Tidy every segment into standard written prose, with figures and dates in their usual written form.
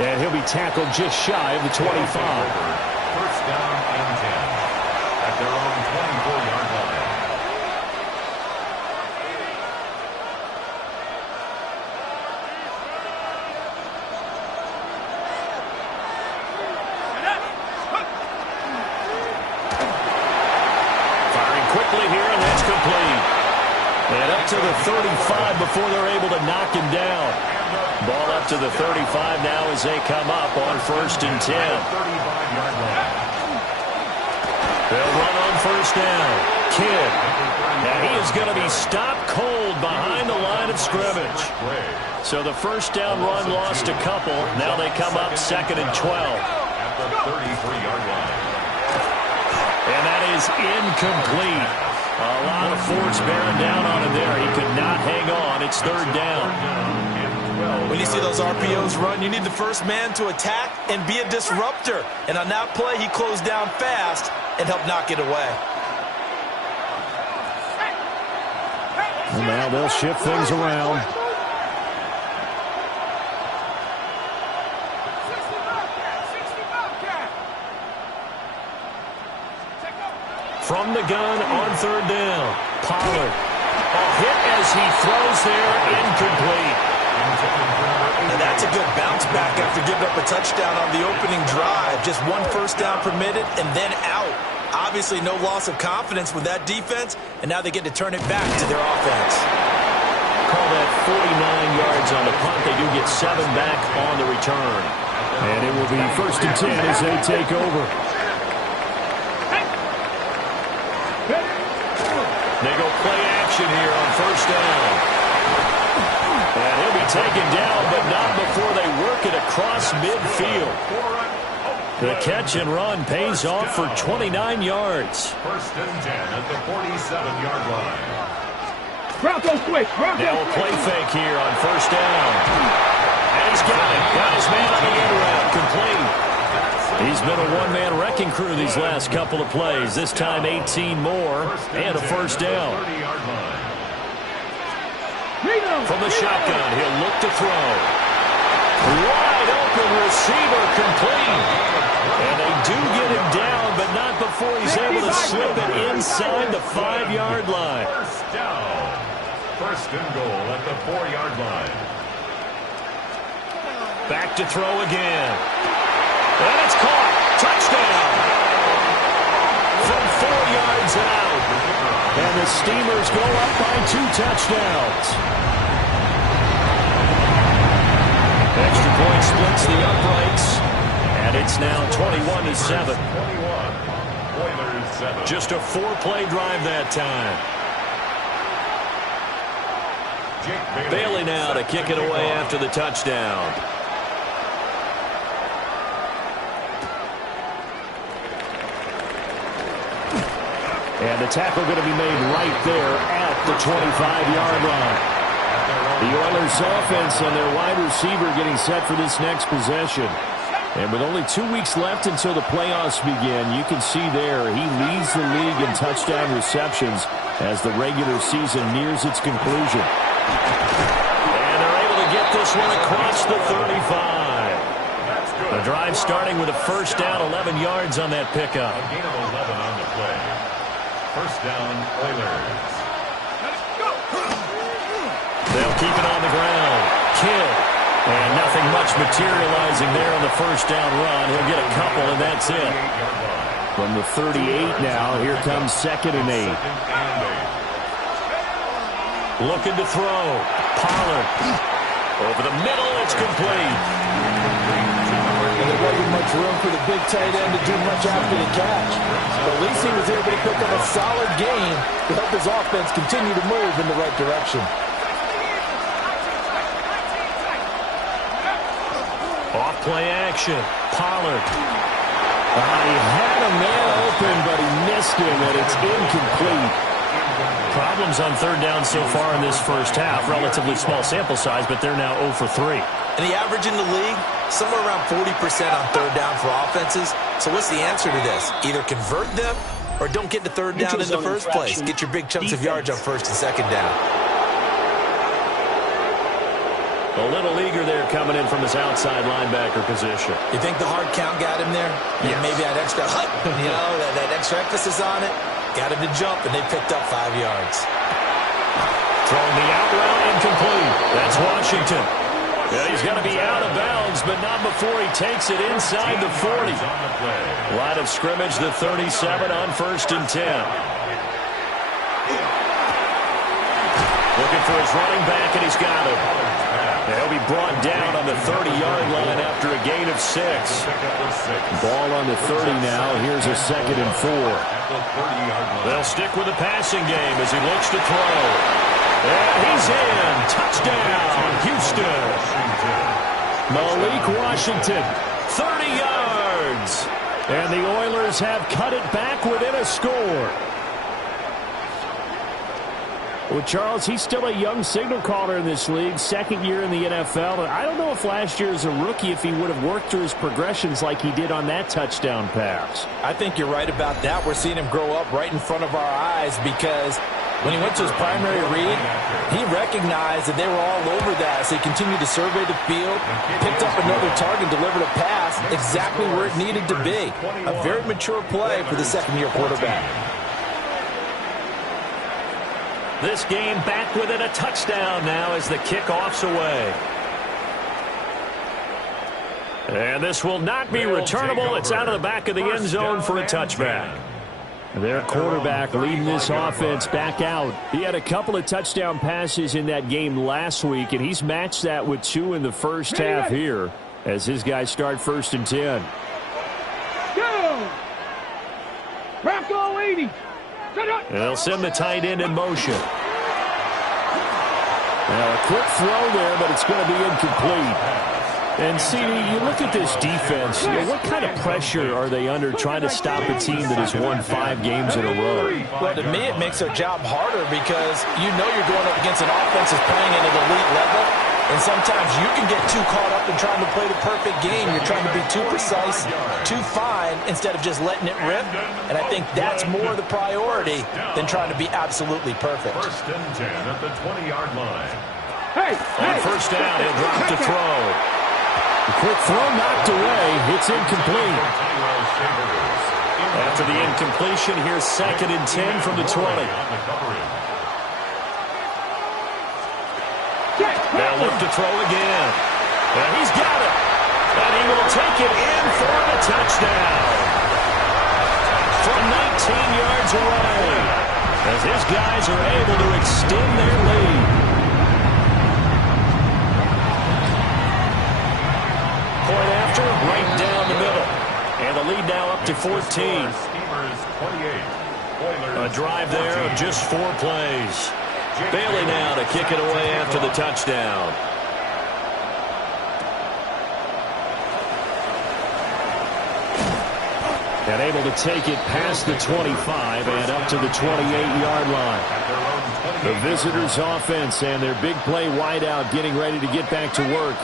And he'll be tackled just shy of the 25. First down and 10 at their own 24-yard line. Firing quickly here, and that's complete. And up to the 35 before they're able to knock him down. Ball up to the 35 now as they come up on 1st and 10. 35-yard line. They'll run on 1st down. Kidd. And he is going to be stopped cold behind the line of scrimmage. So the 1st down run lost a couple. Now they come up 2nd and 12. At the 33-yard line. And that is incomplete. A lot of force bearing down on him there. He could not hang on. It's 3rd down. When you see those RPOs run, you need the first man to attack and be a disruptor. And on that play, he closed down fast and helped knock it away. And now they'll shift things around. From the gun on 3rd down. Pollard. A hit as he throws there, incomplete. And that's a good bounce back after giving up a touchdown on the opening drive. Just 1 first down permitted and then out. Obviously no loss of confidence with that defense, and now they get to turn it back to their offense. Call that 49 yards on the punt. They do get 7 back on the return. And it will be 1st and 10 as they take over. They go play action here on 1st down. And he'll be taken down, but not before they work it across midfield. The catch and run pays off for 29 yards. 1st and 10 at the 47-yard line. Broncos quick. Now a play fake here on 1st down. And he's got it. Got his man on the end route. Complete. He's been a one-man wrecking crew these last couple of plays. This time 18 more and a 1st down. From the shotgun, he'll look to throw. Wide open receiver complete. And they do get him down, but not before he's able to slip it inside the 5-yard line. 1st down. 1st and goal at the 4-yard line. Back to throw again. And it's caught. Touchdown. From 4 yards out. And the Steamers go up by 2 touchdowns. Extra point splits the uprights. And it's now 21-7. Just a 4-play drive that time. Bailey now to kick it away after the touchdown. And the tackle going to be made right there at the 25-yard line. The Oilers offense and their wide receiver getting set for this next possession. And with only 2 weeks left until the playoffs begin, you can see there he leads the league in touchdown receptions as the regular season nears its conclusion. And they're able to get this one across the 35. The drive starting with a 1st down, 11 yards on that pickup. A gain of 11 on the play. 1st down, Oilers. They'll keep it on the ground. Kidd. And nothing much materializing there on the 1st down run. He'll get a couple, and that's it. From the 38 now, here comes 2nd and 8. Looking to throw. Pollard. Over the middle, it's complete. And there wasn't much room for the big tight end to do much after the catch. But at least he was able to pick up a solid gain to help his offense continue to move in the right direction. Off play action. Pollard. He had a man open, but he missed him, and it's incomplete. Problems on 3rd down so far in this 1st half. Relatively small sample size, but they're now 0 for 3. And the average in the league, somewhere around 40% on 3rd down for offenses. So what's the answer to this? Either convert them or don't get to 3rd down in the first place. Get your big chunks of yards on 1st and 2nd down. A little eager there coming in from his outside linebacker position. You think the hard count got him there? Yeah, maybe that extra that extra emphasis on it. Got him to jump, and they picked up 5 yards. Throwing the out route, incomplete. That's Washington. Yeah, he's going to be out of bounds, but not before he takes it inside the 40. Line of scrimmage, the 37 on 1st and 10. Looking for his running back, and he's got him. He'll be brought down on the 30-yard line after a gain of 6. Ball on the 30 now. Here's a 2nd and 4. They'll stick with the passing game as he looks to throw. And he's in. Touchdown, Houston. Malik Washington, 30 yards. And the Oilers have cut it back within a score. Well, Charles, he's still a young signal caller in this league, 2nd year in the NFL. I don't know if last year as a rookie, if he would have worked through his progressions like he did on that touchdown pass. I think you're right about that. We're seeing him grow up right in front of our eyes because when he went to his primary read, he recognized that they were all over that. So he continued to survey the field, picked up another target, delivered a pass exactly where it needed to be. A very mature play for the 2nd-year quarterback. This game back within a touchdown now as the kickoff's away. And this will not be returnable. It's out of the back of the end zone for a touchback. Their quarterback leading this offense back out. He had a couple of touchdown passes in that game last week, and he's matched that with 2 in the first half here as his guys start 1st and 10. Go! Bronco 80. They'll send the tight end in motion. Now a quick throw there, but it's going to be incomplete. And, CD, you look at this defense, what kind of pressure are they under trying to stop a team that has won 5 games in a row? Well, to me, it makes their job harder because you know you're going up against an offense that's playing at an elite level. And sometimes you can get too caught up in trying to play the perfect game. You're trying to be too precise, too fine, instead of just letting it rip. And I think that's more the priority than trying to be absolutely perfect. 1st and 10 at the 20-yard line. On 1st down, he'll drop to throw. The quick throw knocked away. It's incomplete. After the incompletion, here's 2nd and 10 from the 20. They'll look to throw again. And he's got it. And he will take it in for the touchdown. From 19 yards away. As his guys are able to extend their lead. Point after, right down the middle. And the lead now up to 14. A drive there of just 4 plays. Bailey now to kick it away after the touchdown. And able to take it past the 25 and up to the 28-yard line. The visitors' offense and their big play wideout getting ready to get back to work.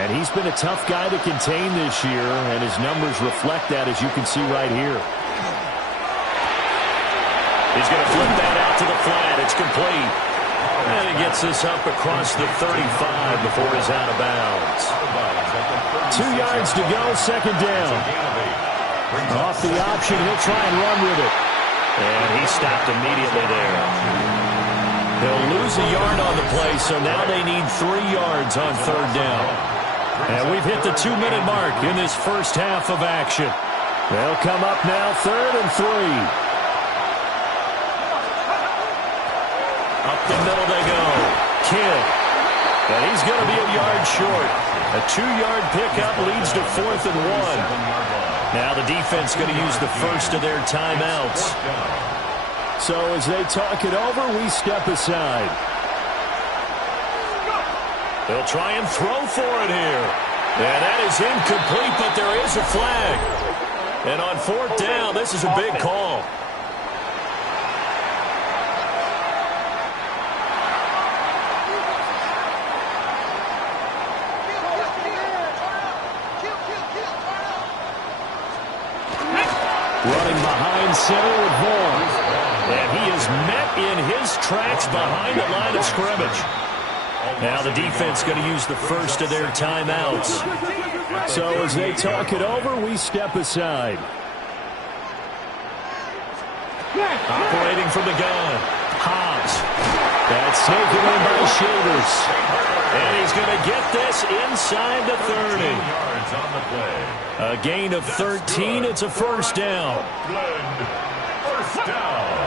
And he's been a tough guy to contain this year, and his numbers reflect that, as you can see right here. He's going to flip that out to the flat. It's complete. And he gets this up across the 35 before he's out of bounds. 2 yards to go, 2nd down. Off the option, he'll try and run with it. And he stopped immediately there. They'll lose a yard on the play, so now they need 3 yards on 3rd down. And we've hit the 2-minute mark in this first half of action. They'll come up now 3rd and 3. Up the middle they go. Kidd. And he's going to be a yard short. A 2-yard pickup leads to 4th and 1. Now the defense going to use the first of their timeouts. So as they talk it over, we step aside. They'll try and throw for it here. And that is incomplete, but there is a flag. And on 4th down, this is a big call. Running behind center with Vaughn. And he is met in his tracks behind the line of scrimmage. Now the defense going to use the first of their timeouts. So as they talk it over, we step aside. Operating from the gun, Hobbs. That's taken in by Shivers. And he's going to get this inside the 30. A gain of 13. It's a first down.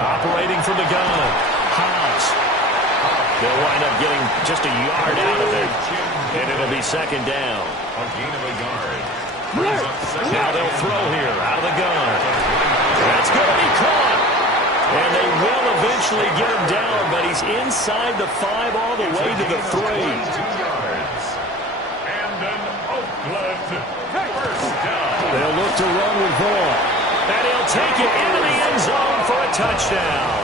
Operating from the gun, Hobbs. They'll wind up getting just a yard out of it. And it'll be second down. A gain of a yard. Now they'll throw here out of the gun. That's going to be caught. And they will eventually get him down, but he's inside the 5 all the way to the 3. 2 yards. And an Oakland first down. They'll look to run with Vaughn. And he'll take it into the end zone for a touchdown.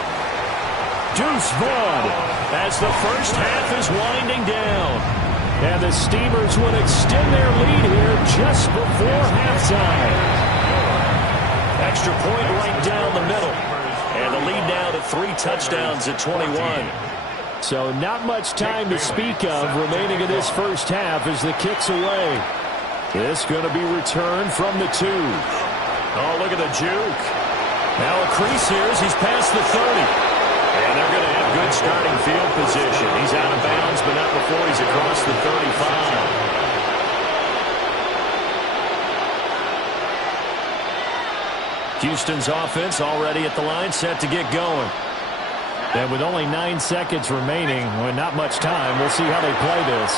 Deuce Vaughn as the first half is winding down. And the Steamers would extend their lead here just before halftime. Extra point right down the middle. And the lead now to 3 touchdowns at 21. So not much time to speak of remaining in this first half as the kick's away. This going to be returned from the 2. Oh, look at the juke. Now a crease here as he's past the 30. And they're going to have good starting field position. He's out of bounds, but not before he's across the 35. Houston's offense already at the line, set to get going. And with only 9 seconds remaining, well, not much time, we'll see how they play this.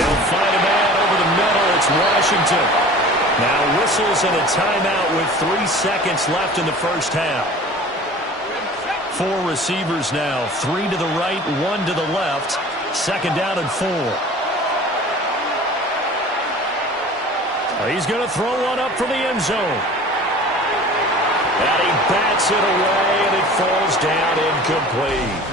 They'll find a man over the middle. It's Washington. Now whistles and a timeout with 3 seconds left in the first half. 4 receivers now, 3 to the right, 1 to the left. Second down and 4. He's going to throw one up for the end zone. And he bats it away, and it falls down incomplete.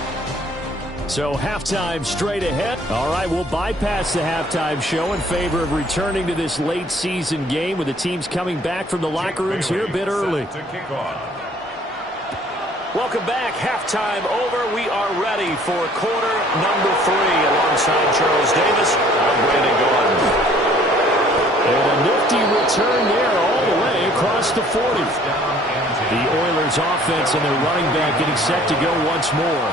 So halftime straight ahead. All right, we'll bypass the halftime show in favor of returning to this late season game with the teams coming back from the locker rooms here a bit early. Welcome back. Halftime over. We are ready for quarter number 3 alongside Charles Davis. I'm Brandon Gordon. And a nifty return there all the way across the 40. The Oilers offense and their running back getting set to go once more.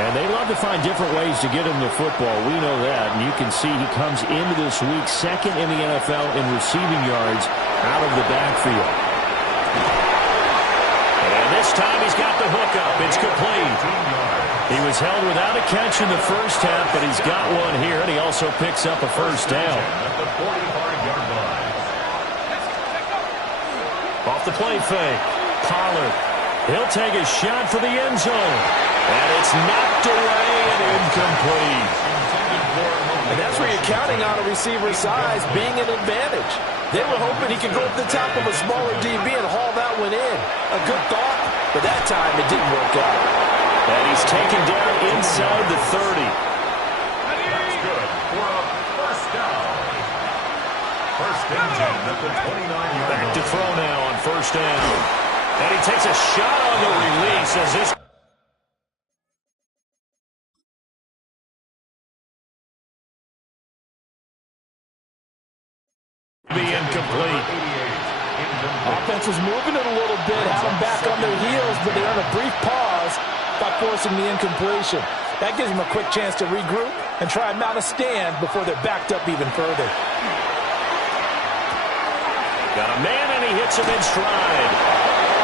And they love to find different ways to get him the football. We know that. And you can see he comes into this week second in the NFL in receiving yards out of the backfield. And this time he's got the hook up. It's complete. He was held without a catch in the first half, but he's got one here, and he also picks up a first down. Off the play fake, Pollard. He'll take a shot for the end zone. And it's knocked away and incomplete. And that's where you're counting on a receiver's size being an advantage. They were hoping he could go up the top of a smaller DB and haul that one in. A good thought, but that time it didn't work out. And he's taken down inside the 30. That's good for a first down. First and 10 at the 29-yard line. Back to throw now on first down. And he takes a shot on the release as this be incomplete. Offense was moving it a little bit, had them back on their heels, but they earned a brief pause by forcing the incompletion. That gives them a quick chance to regroup and try and mount a stand before they're backed up even further. Got a man, and he hits him in stride.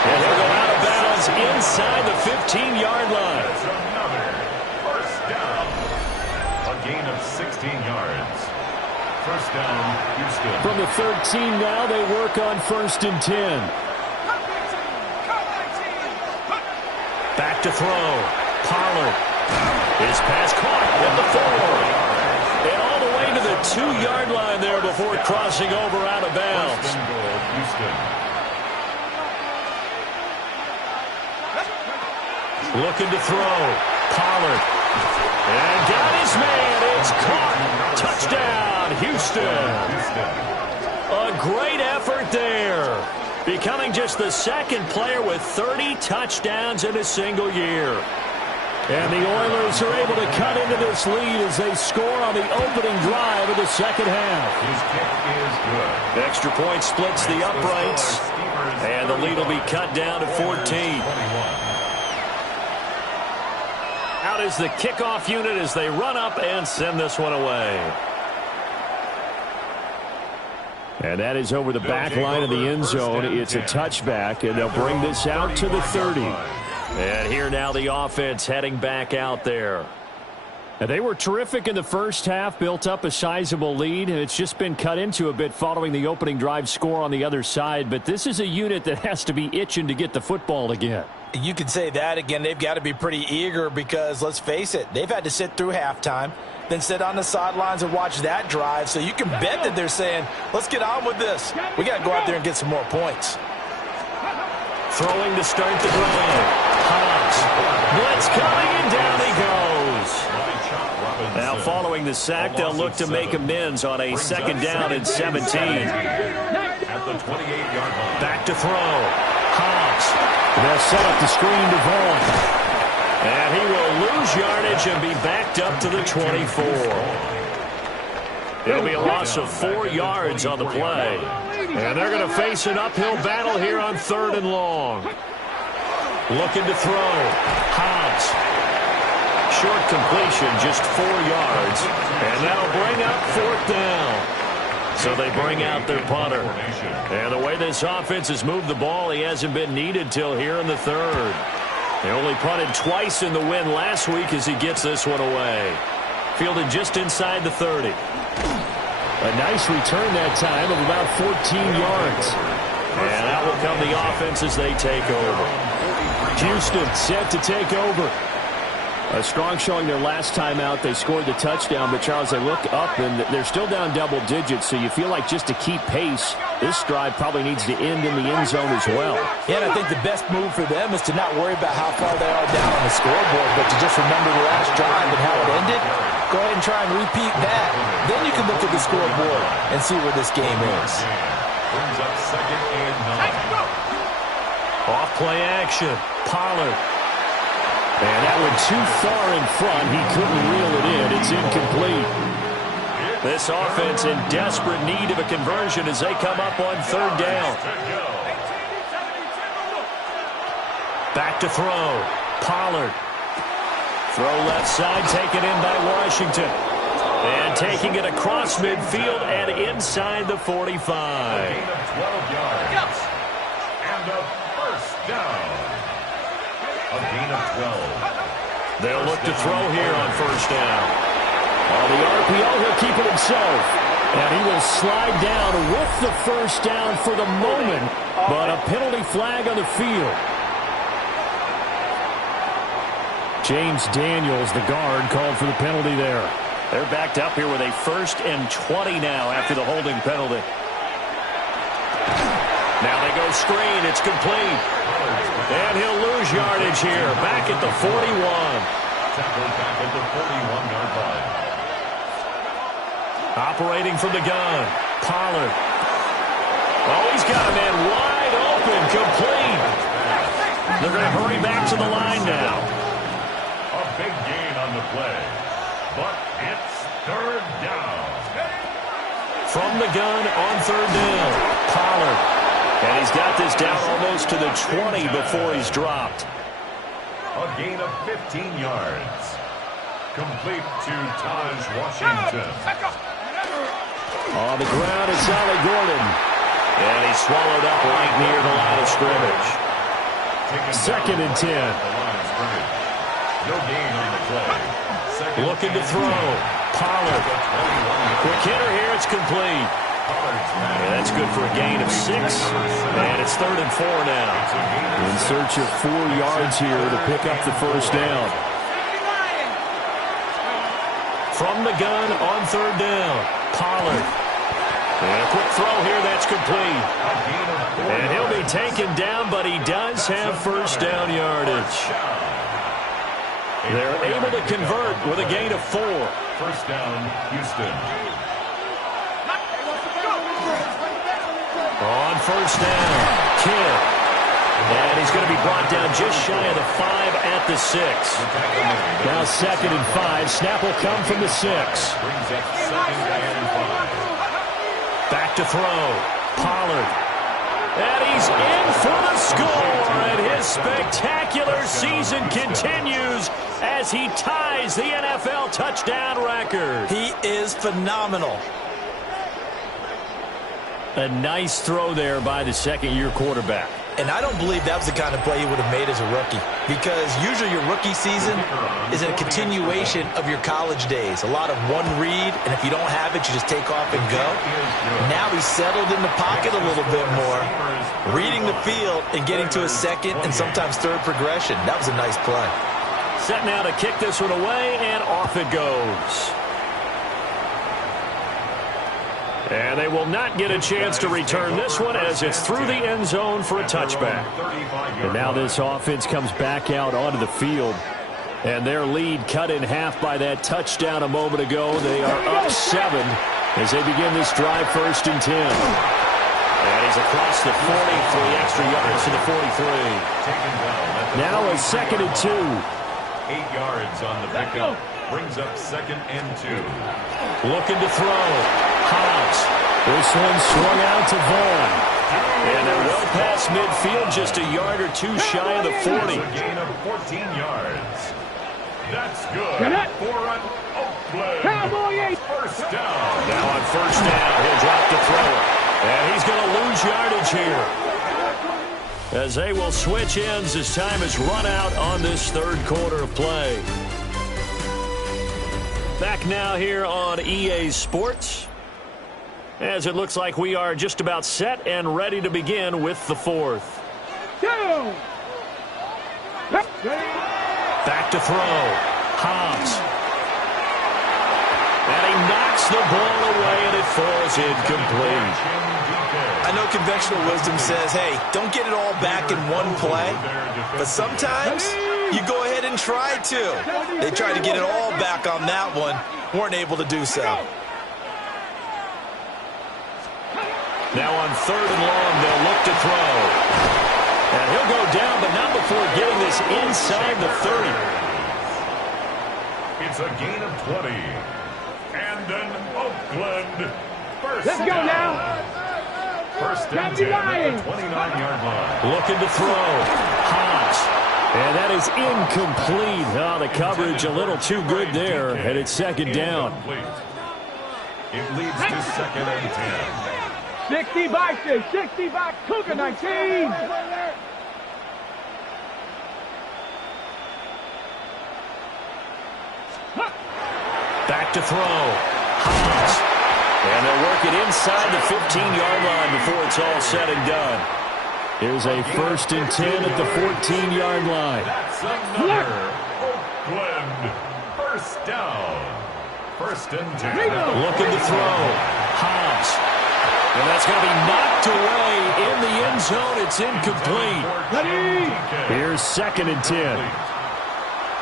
And he'll go out of bounds inside the 15-yard line. That's another first down. A gain of 16 yards. First down, Houston. From the 13 now, they work on first and 10. Back to throw. Pollard. His pass caught at the 4. And all the way to the 2-yard line there before crossing over out of bounds. First and goal, Houston. Looking to throw. Pollard. And got his man. It's caught. Touchdown, Houston. A great effort there. Becoming just the second player with 30 touchdowns in a single year. And the Oilers are able to cut into this lead as they score on the opening drive of the second half. His kick is good. Extra point splits the uprights, and the lead will be cut down to 14. Out is the kickoff unit as they run up and send this one away. And that is over the back line of the end zone. It's a touchback, and they'll bring this out to the 30. And here now the offense heading back out there. And they were terrific in the first half, built up a sizable lead, and it's just been cut into a bit following the opening drive score on the other side. But this is a unit that has to be itching to get the football again. You could say that again. They've got to be pretty eager because, let's face it, they've had to sit through halftime, then sit on the sidelines and watch that drive. So you can bet that they're saying, let's get on with this. We got to go out there and get some more points. Throwing to start the drive. Hobbs. Blitz coming, and down he goes. Now following the sack, they'll look to make amends on a second down and 17. At the 28-yard line. Back to throw. Hobbs. They'll set up the screen to Vaughn. And he will lose yardage and be backed up to the 24. It'll be a loss of 4 yards on the play. And they're going to face an uphill battle here on 3rd and long. Looking to throw. Hobbs. Short completion, just 4 yards. And that'll bring up 4th down. So they bring out their punter. And the way this offense has moved the ball, he hasn't been needed till here in the 3rd. They only punted twice in the win last week as he gets this one away. Fielded just inside the 30. A nice return that time of about 14 yards. And out will come the offense as they take over. Houston set to take over. A strong showing their last time out. They scored the touchdown, but Charles, they look up and they're still down double digits, so you feel like just to keep pace, this drive probably needs to end in the end zone as well. Yeah, and I think the best move for them is to not worry about how far they are down on the scoreboard, but to just remember the last drive and how it ended. Go ahead and try and repeat that. Then you can look at the scoreboard and see where this game is. Brings up 2nd and 9. Off play action. Pollard. And that one too far in front. He couldn't reel it in. It's incomplete. This offense in desperate need of a conversion as they come up on 3rd down. Back to throw. Pollard. Throw left side, taken in by Washington. And taking it across midfield and inside the 45. A gain of 12 yards. And a first down. A gain of 12. They'll look to throw here on 1st down. On the RPO, he'll keep it himself. And he will slide down with the 1st down for the moment, but a penalty flag on the field. James Daniels, the guard, called for the penalty there. They're backed up here with a 1st and 20 now after the holding penalty. Now they go screen. It's complete. And he'll lose yardage here. Back at the 41. Tackled back at the 41-yard line. Operating from the gun. Pollard. Oh, he's got a man wide open. Complete. They're going to hurry back to the line now. A big gain on the play. But it's 3rd down. From the gun on 3rd down. Pollard. And he's got this down almost to the 20 before he's dropped. A gain of 15 yards. Complete to Taj Washington. On the ground, it's Ollie Gordon. And he's swallowed up right near the line of scrimmage. 2nd and 10. No gain on the play. Looking to throw. Pollard. Quick hitter here. It's complete. Yeah, that's good for a gain of 6. And it's 3rd and 4 now. In search of 4 yards here to pick up the 1st down. From the gun on 3rd down. Pollard. And a quick throw here. That's complete. And he'll be taken down, but he does have 1st down yardage. They're able to convert with a gain of 4. 1st down, Houston. On 1st down, Kidd. And he's going to be brought down just shy of the 5 at the 6. Now 2nd and 5. Snap will come from the 6. Back to throw. Pollard. And he's in for the score. And his spectacular season continues as he ties the NFL touchdown record. He is phenomenal. A nice throw there by the second-year quarterback. And I don't believe that was the kind of play he would have made as a rookie, because usually your rookie season is a continuation of your college days. A lot of one read, and if you don't have it, you just take off and go. Now he's settled in the pocket a little bit more, reading the field and getting to a second and sometimes third progression. That was a nice play. Set now to kick this one away, and off it goes. And they will not get a chance to return this one as it's through the end zone for a touchback. And now this offense comes back out onto the field. And their lead cut in half by that touchdown a moment ago. They are up 7 as they begin this drive, 1st and 10. And he's across the 40 for the extra yards to the 43. Now a 2nd and 2. 8 yards on the pickup. Brings up 2nd and 2. Looking to throw. Hobbs. This one swung out to Vaughn. And they're well past midfield, just a yard or 2 shy of the 40. A gain of 14 yards. That's good for an Oakland first down. Now on 1st down, he'll drop to throw it. And he's going to lose yardage here, as they will switch ends as time is run out on this 3rd quarter of play. Back now here on EA Sports, as it looks like we are just about set and ready to begin with the 4th. Back to throw. Hobbs. And he knocks the ball away, and it falls incomplete. I know conventional wisdom says, hey, don't get it all back in one play. But sometimes you go ahead and try to. They tried to get it all back on that one. Weren't able to do so. Now on 3rd and long, they'll look to throw. And he'll go down, but not before getting this inside the 30. It's a gain of 20. And an Oakland first Let's go down. now. 1st and 10 at the 29-yard line. Looking to throw. Hobbs. And that is incomplete. Oh, the coverage a little too good there, and it's 2nd down. It leads to 2nd and 10. 60 by 6, 60 by Cougar 19. Back to throw. Hobbs. And they'll work it inside the 15-yard line before it's all said and done. Here's a 1st and 10 at the 14-yard line. That's another Oakland first down. 1st and 10. Looking to throw. Hobbs. And that's going to be knocked away in the end zone. It's incomplete. Here's 2nd and 10.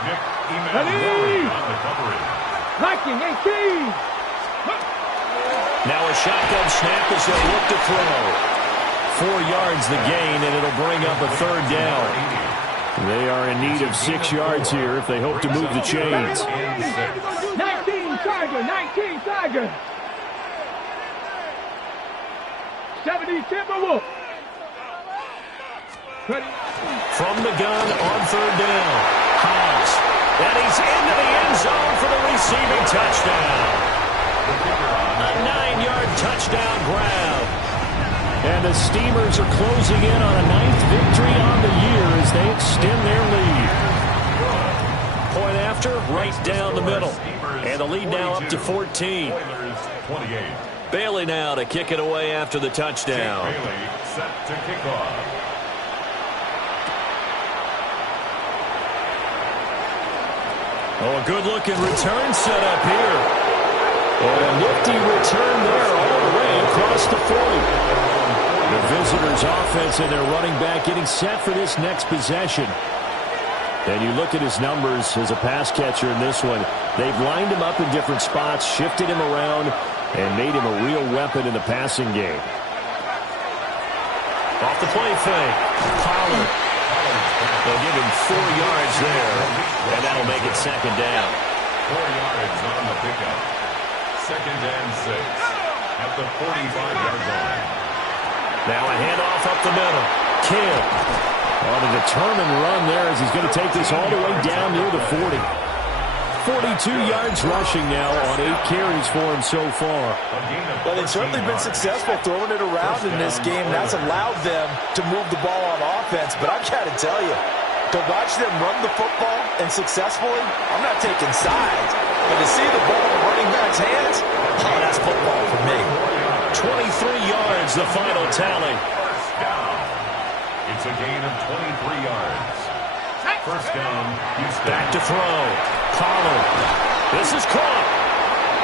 Nick Emmanuel on the coverage. Liking 18. Now a shotgun snap as they look to throw. 4 yards the gain, and it'll bring up a 3rd down. They are in need of 6 yards here if they hope to move the chains. 19 Tiger, 19 Tiger. 70 Timberwolf. From the gun on 3rd down. Hobbs. And he's into the end zone for the receiving touchdown. A 9-yard touchdown grab. And the Steamers are closing in on a 9th victory on the year as they extend their lead. Point after, right down the middle. And the lead now up to 14. Bailey now to kick it away after the touchdown. Bailey set to kick off. Oh, a good-looking return set up here. And a nifty return there all the way across the 40. The visitors' offense and their running back getting set for this next possession. And you look at his numbers as a pass catcher in this one. They've lined him up in different spots, shifted him around, and made him a real weapon in the passing game. Off the play fake. Pollard. They'll give him 4 yards there, and that'll make it second down. 4 yards on the pickup. Second and 6 at the 45-yard line. Now a handoff up the middle. Kidd on a determined run there as he's going to take this all the way down near the 40. 42 yards rushing now on 8 carries for him so far. Well, they've certainly been successful throwing it around in this game. That's allowed them to move the ball on offense. But I've got to tell you, to watch them run the football and successfully, I'm not taking sides. But to see the ball in the running back's hands, oh, that's football for me. 23 yards, the final tally. First down. It's a gain of 23 yards. First down, Houston. Back to throw. Pollard. This is caught.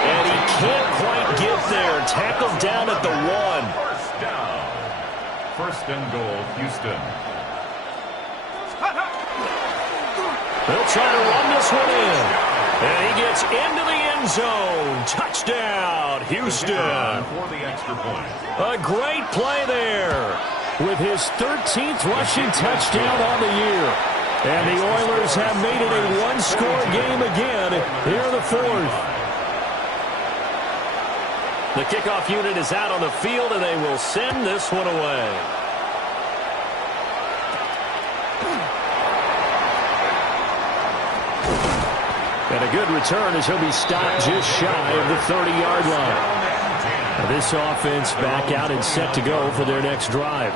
And he can't quite get there. Tackled down at the 1. First down. First and goal, Houston. They'll try to run this one in. And he gets into the end zone. Touchdown, Houston. For the extra point. A great play there with his 13th rushing touchdown on the year. And the Oilers have made it a one-score game again here in the 4th. The kickoff unit is out on the field, and they will send this one away. And a good return as he'll be stopped just shy of the 30-yard line. Now this offense back out and set to go for their next drive.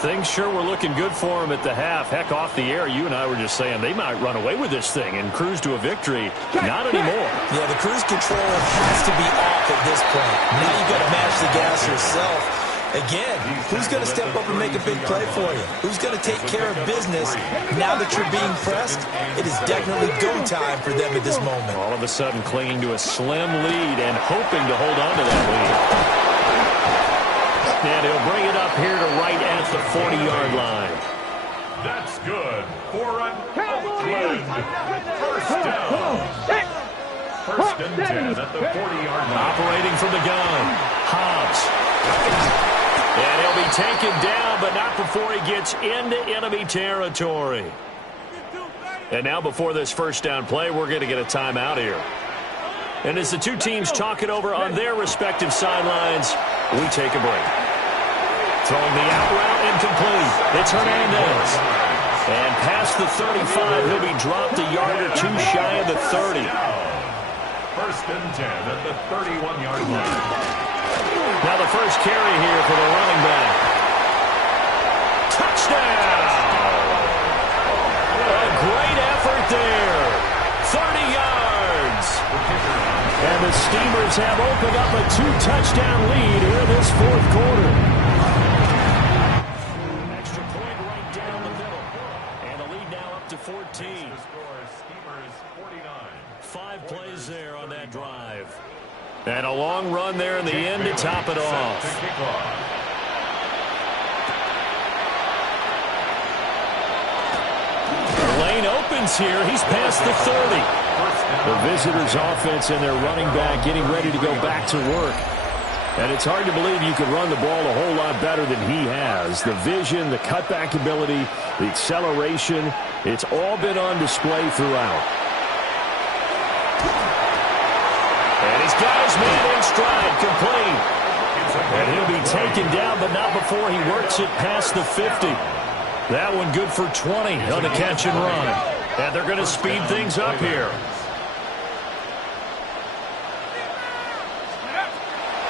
Things sure were looking good for them at the half. Heck, off the air, you and I were just saying they might run away with this thing and cruise to a victory. Not anymore. Yeah, the cruise control has to be off at this point. Now you've got to match the gas yourself. Again, who's going to step up and make a big play for you? Who's going to take care of business now that you're being pressed? It is definitely go time for them at this moment. All of a sudden clinging to a slim lead and hoping to hold on to that lead. And he'll bring it up here to right at the 40-yard line. That's good for an Oakland first down. First and 10 at the 40-yard line. Operating from the gun, Hobbs. And he'll be taken down, but not before he gets into enemy territory. And now before this first down play, we're going to get a timeout here. And as the two teams talk it over on their respective sidelines, we take a break. Throwing the out route incomplete. It's Hernandez. And past the 35, he'll be dropped a yard or two shy of the 30. First and 10 at the 31-yard line. Now the first carry here for the running back. Touchdown! A great effort there. 30 yards. And the Steamers have opened up a 2-touchdown lead here in this 4th quarter. Extra point right down the middle. And the lead now up to 14. The score is Steamers 49. 5 plays there on that drive. And a long run there in the end to top it off. The lane opens here. He's past the 30. The visitors' offense and their running back getting ready to go back to work. And it's hard to believe you could run the ball a whole lot better than he has. The vision, the cutback ability, the acceleration, it's all been on display throughout. And he's got his man in stride, complete. And he'll be taken down, but not before he works it past the 50. That one good for 20 on the catch and run. And they're going to speed things up here.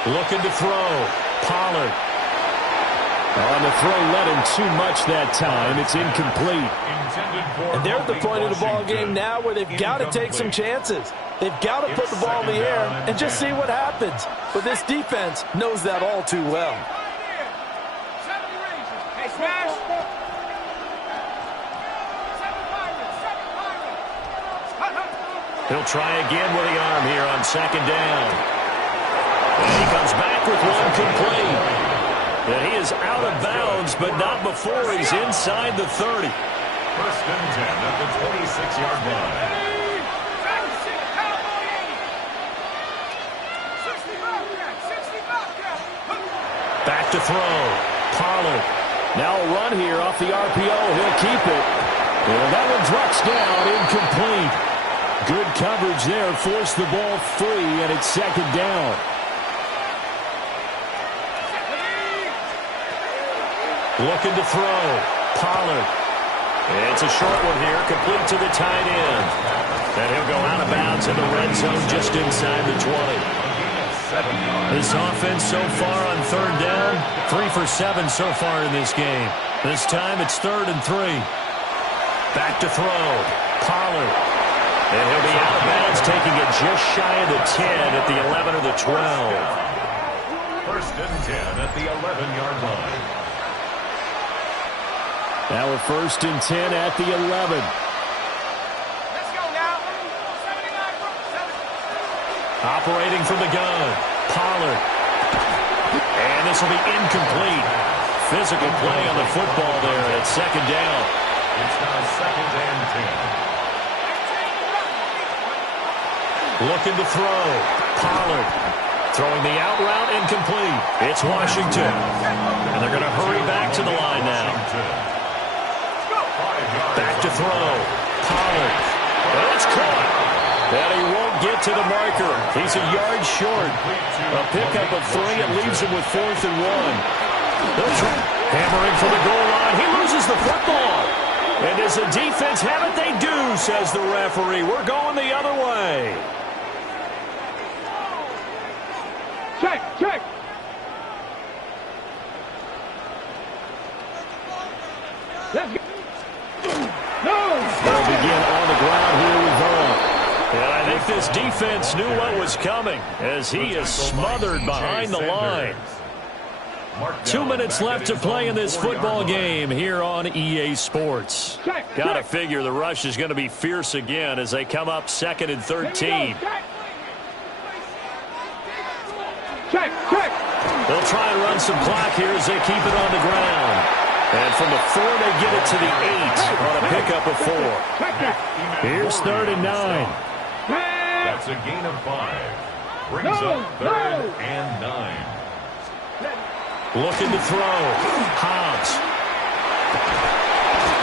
Looking to throw. Pollard. On the throw, let him too much that time. It's incomplete. And they're at the point of the ball game now where they've got to take some chances. They've got to put the ball in the air and just see what happens. But this defense knows that all too well. Hey, Smash! He'll try again with the arm here on second down. And he comes back with one complete. And he is out of bounds, but not before he's inside the 30. First and 10 at the 26-yard line. Back to throw. Pollard. Now a run here off the RPO. He'll keep it. And that one drops down, incomplete. Good coverage there. Forced the ball free, and it's second down. Looking to throw. Pollard. It's a short one here, complete to the tight end. And he'll go out of bounds in the red zone just inside the 20. This offense so far on third down, 3 for 7 so far in this game. This time it's 3rd and 3. Back to throw. Pollard. And he'll be out of bounds, taking it just shy of the 10 at the 11 or the 12. 1st and 10 at the 11-yard line. Now a 1st and 10 at the 11. Let's go now. 79. Operating from the gun. Pollard. And this will be incomplete. Physical play on the football there, and it's second down. It's now 2nd and 10. Looking to throw. Pollard. Throwing the out route, incomplete. It's Washington. And they're going to hurry back to the line now. Back to throw. Pollard. And it's caught. And he won't get to the marker. He's a yard short. A pickup of 3. It leaves him with 4th and 1. Hammering for the goal line. He loses the football. And does the defense have it? They do, says the referee. We're going the other way. Check, check. Let's go. No. They'll begin on the ground here with Vaughn. And I think this defense knew what was coming as he is smothered behind the line. 2 minutes left to play in this football game here on EA Sports. Got to figure the rush is going to be fierce again as they come up 2nd and 13. Check, check. They'll try and run some clock here as they keep it on the ground. And from the 4, they get it to the 8 on a pickup of 4. Here's 3rd and 9. That's a gain of 5. Brings up 3rd and 9. Looking to throw. Hobbs.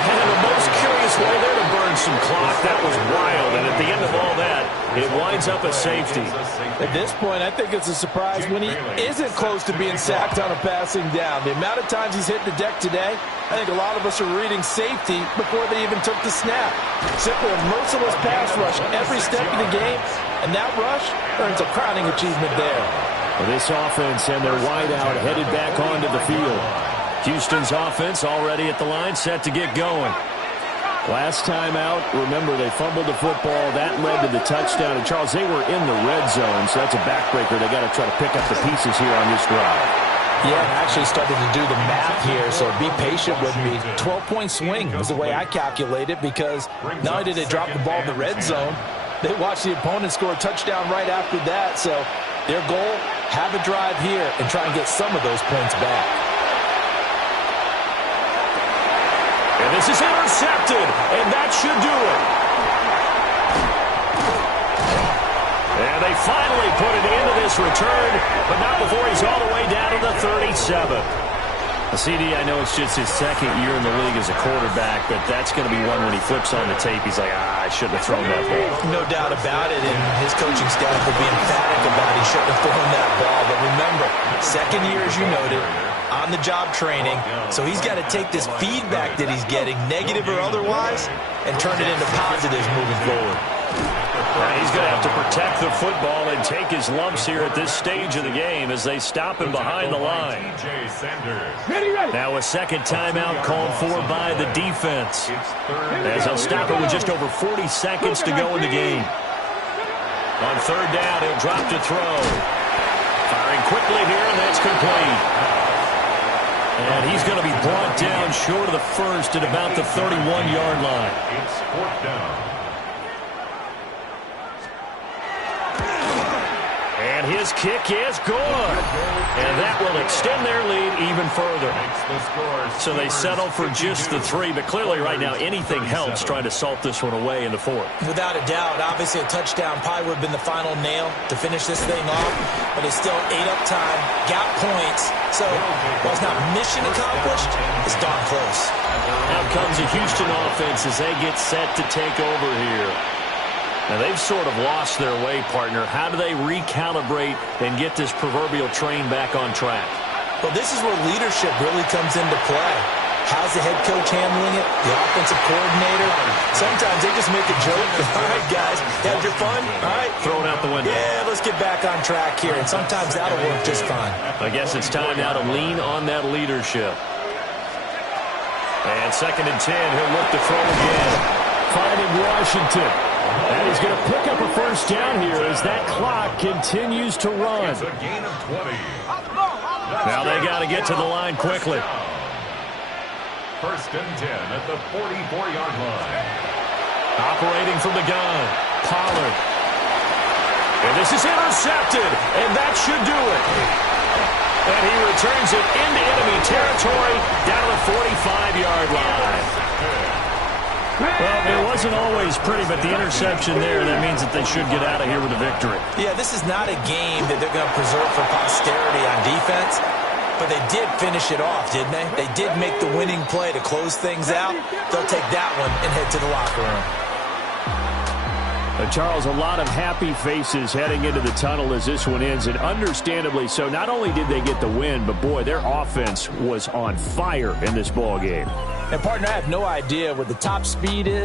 And in the most curious way there to burn some clock. That was wild. And at the end of all that, it winds up a safety. At this point, I think it's a surprise when he isn't close to being sacked on a passing down. The amount of times he's hit the deck today, I think a lot of us are reading safety before they even took the snap. Simply a merciless pass rush every step of the game, and that rush earns a crowning achievement there. Well, this offense and their wideout headed back onto the field. Houston's offense already at the line, set to get going. Last time out, remember, they fumbled the football. That led to the touchdown. And, Charles, they were in the red zone, so that's a backbreaker. They got to try to pick up the pieces here on this drive. Yeah, I actually started to do the math here, so be patient with me. 12-point swing is the way I calculate it because not only did they drop the ball in the red zone, they watched the opponent score a touchdown right after that. So their goal, have a drive here and try and get some of those points back. And this is intercepted, and that should do it. And they finally put it into this return, but not before he's all the way down to the 37. CD, I know it's just his 2nd year in the league as a quarterback, but that's going to be one when he flips on the tape. He's like, I shouldn't have thrown that ball. No doubt about it, and his coaching staff will be emphatic about he shouldn't have thrown that ball. But remember, 2nd year, as you noted, on-the-job training, so he's got to take this feedback that he's getting, negative or otherwise, and turn it into positives moving forward. And he's going to have to protect the football and take his lumps here at this stage of the game as they stop him behind the line. Now a second timeout called for by the defense as they'll stop it with just over 40 seconds to go in the game. On 3rd down, he'll drop to throw. Firing quickly here, and that's complete. And he's going to be brought down short of the first at about the 31-yard line. It's 4th down. And his This kick is good. And that will extend their lead even further. So they settle for just the 3, but clearly right now anything helps trying to salt this one away in the 4th. Without a doubt, obviously a touchdown probably would have been the final nail to finish this thing off, but it's still ate up time, got points, so while it's not mission accomplished, it's darn close. Now comes the Houston offense as they get set to take over here. Now, they've sort of lost their way, partner. How do they recalibrate and get this proverbial train back on track? Well, this is where leadership really comes into play. How's the head coach handling it? The offensive coordinator? Sometimes they just make a joke. All right, guys, had your fun? All right. Throw it out the window. Yeah, let's get back on track here, and sometimes that'll work just fine. I guess it's time now to lean on that leadership. And 2nd and 10, he'll look to throw again. Finding Washington. And he's going to pick up a first down here as that clock continues to run. It's a gain of 20. Now they got to get to the line quickly. 1st and 10 at the 44-yard line. Operating from the gun, Pollard. And this is intercepted, and that should do it. And he returns it into enemy territory down to the 45-yard line. Well, it wasn't always pretty, but the interception there, that means that they should get out of here with a victory. Yeah, this is not a game that they're going to preserve for posterity on defense, but they did finish it off, didn't they? They did make the winning play to close things out. They'll take that one and head to the locker room. Charles, a lot of happy faces heading into the tunnel as this one ends, and understandably so. Not only did they get the win, but, boy, their offense was on fire in this ball game. And, partner, I have no idea what the top speed is.